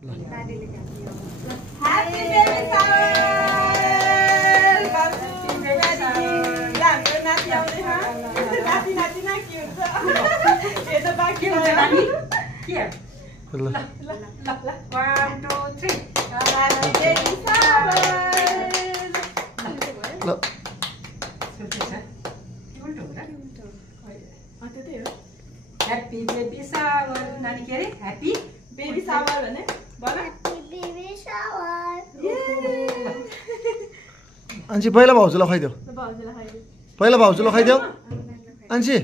दादीले काट्यो happy baby सावर नाति आउँदै नाति नाति ना के हुन्छ ए त बाँकी हुन्छ नानी के ल ल ल ल 1 2 3 ह्यापी बेबी सावर ल ह्यापी बेबी सावर नानी के अरे ह्यापी बेबी सावर भने भन ह्यापी बेबी सावर अन्सी पहिला भाउजूलाई खुवाइदेऊ भाउजूलाई खाइदियो पहिला भाउजूलाई खुवाइदेऊ अन्सी ए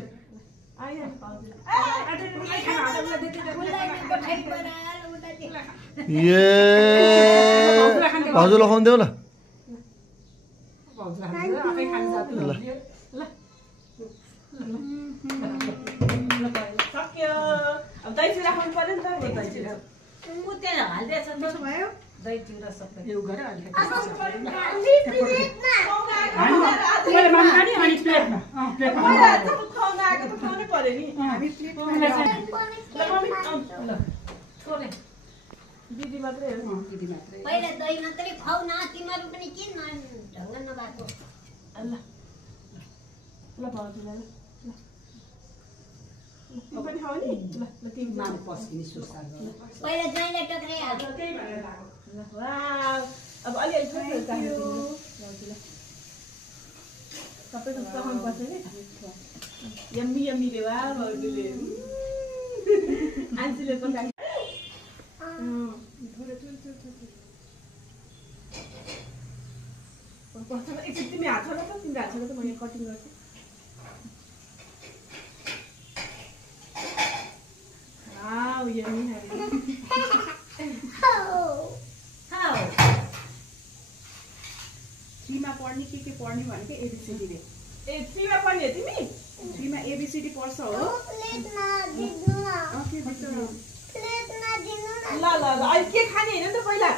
भाउजूलाई खुवाउनु देऊ ल सक्यो अब दही चिरा खानु पर्यो नि त दही चिरा हाल्दैछ मिठो भयो दही चिरा सबै यो गरे हामी प्लेटमा मैले मन खानी अनि प्लेटमा प्लेटमा खुवाउन आएको त खुवाउनै पर्यो नि हामी प्लेटमा ल मम्मी ल थोरै दिदी मात्रै हो दिदी मात्रै पहिला दही मात्रै खाऊ न तिमीहरू पनि के ढङ्ग नभएको ल ल भाउजूलाई म पनि खाऊ नि ल ल तिमी माने पस्किने सुस्ता पहिला जहिले टक्राइ हाल्छ त्यही भनेर ल वाउ अब अलिअलि थोरै चाहियो भाउजूलाई सबै त खानु पर्छ नि यम्मी यम्मी रे वा भाउजूले आन्सीले पकाइ एकछिन तिमी हात छोड त तिम्रो हात छोड त म यहाँ कटिङ गर्छु वाउ यम्मी थ्रीमा पढ्ने के पढ्ने भनेको एबिसिडी रे ए थ्रीमा पढ्ने हो तिमी थ्रीमा एबिसिडी पढ्छ हो प्लेटमा दिनु न के दिन्छ प्लेटमा दिनु न ल ल ल अहिले के खाने हैन नि त पहिला